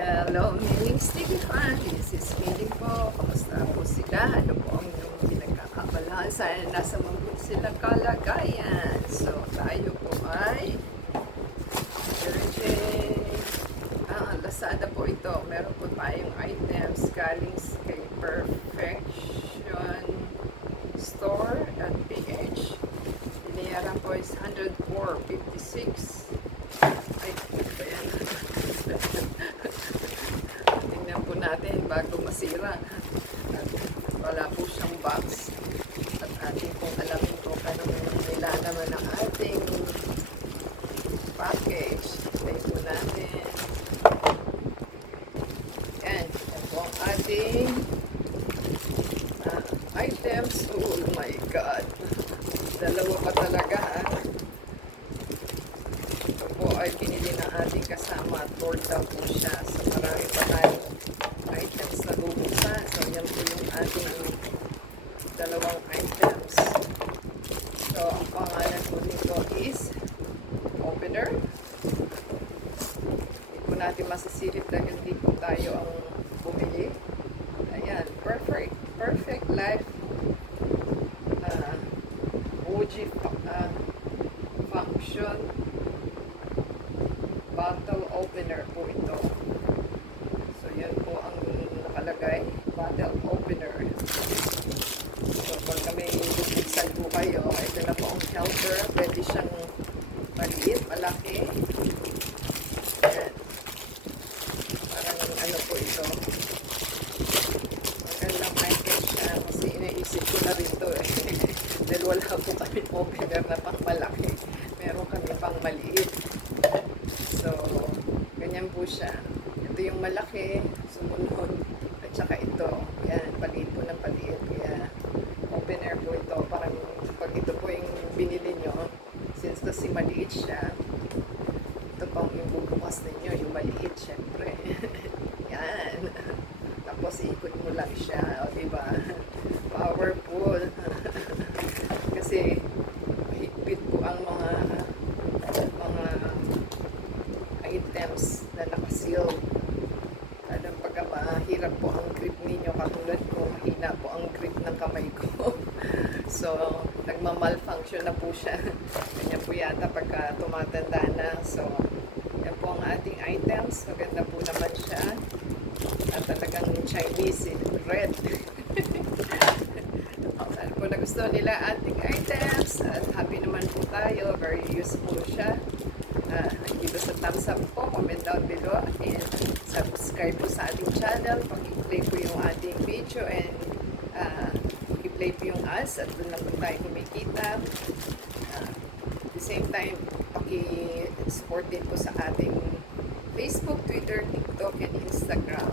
Hello, Miling Sticky Fan. This is Miling po. Kamusta po sila? Ano po ang inyong pinagkakabalahan? Sana nasa mabuti sila kalagayan. So, tayo po ay Virgin. Lazada po ito. Meron po tayong items galing kay Perfection Store at PH. Binayaran po is 104.56. Ay, ito yan. Tingnan po natin bago masira. At wala po siyang box. At ating pong alamin po kanong nilalaman ng ating package. Tingnan po natin. Yan. Yan po ang ating items. Oh my God. Dalawa pa talaga ha. Ito po ay pinili ng ating kasama at board down po siya. So marami pa tayong items na bubuksan. So yan po yung ating dalawang items. So ang pangalan po nito is opener. Hindi po natin masisilip dahil hindi po tayo ang bumili. Ayan, perfect life OG function bottle opener po ito. So yan po ang nakalagay, bottle opener. So pag kami bubuksan po kayo, ito na po ang helper. Pwede siyang maliit, malaki. Ayan. Parang ano po ito, magandang item siya kasi inaisip ko na rin to dahil wala po kami opener na pang malaki, meron kami pang maliit. So ganyan po siya. Ito yung malaki, sumunod, at saka ito, yan, paliit po ng paliit. Kaya opener po ito. Parang pag ito po yung binili nyo, since kasi maliit siya, ito pang yung bubukas ninyo, yung maliit syempre. Yan. Tapos ikot mo lang siya, o diba? Powerful. Kasi mahigpit po ang mga items na nakaseal. Alam pagka mahirap po ang grip ninyo, katulad ko, mahina po ang grip ng kamay ko. So, nagmamalfunction na po siya. Ganyan po yata pagka tumatanda na. So, yan po ang ating items. Maganda po naman siya. At talagang Chinese, red. Sana po nagustuhan nila ating items. At happy naman po tayo. Very useful siya. Give us a thumbs up po, comment down below, and subscribe po sa ating channel. Pag-i-play po yung ating video and i-play po yung ads at doon lang po tayo kumikita. At the same time, paki-support din po sa ating Facebook, Twitter, TikTok, and Instagram.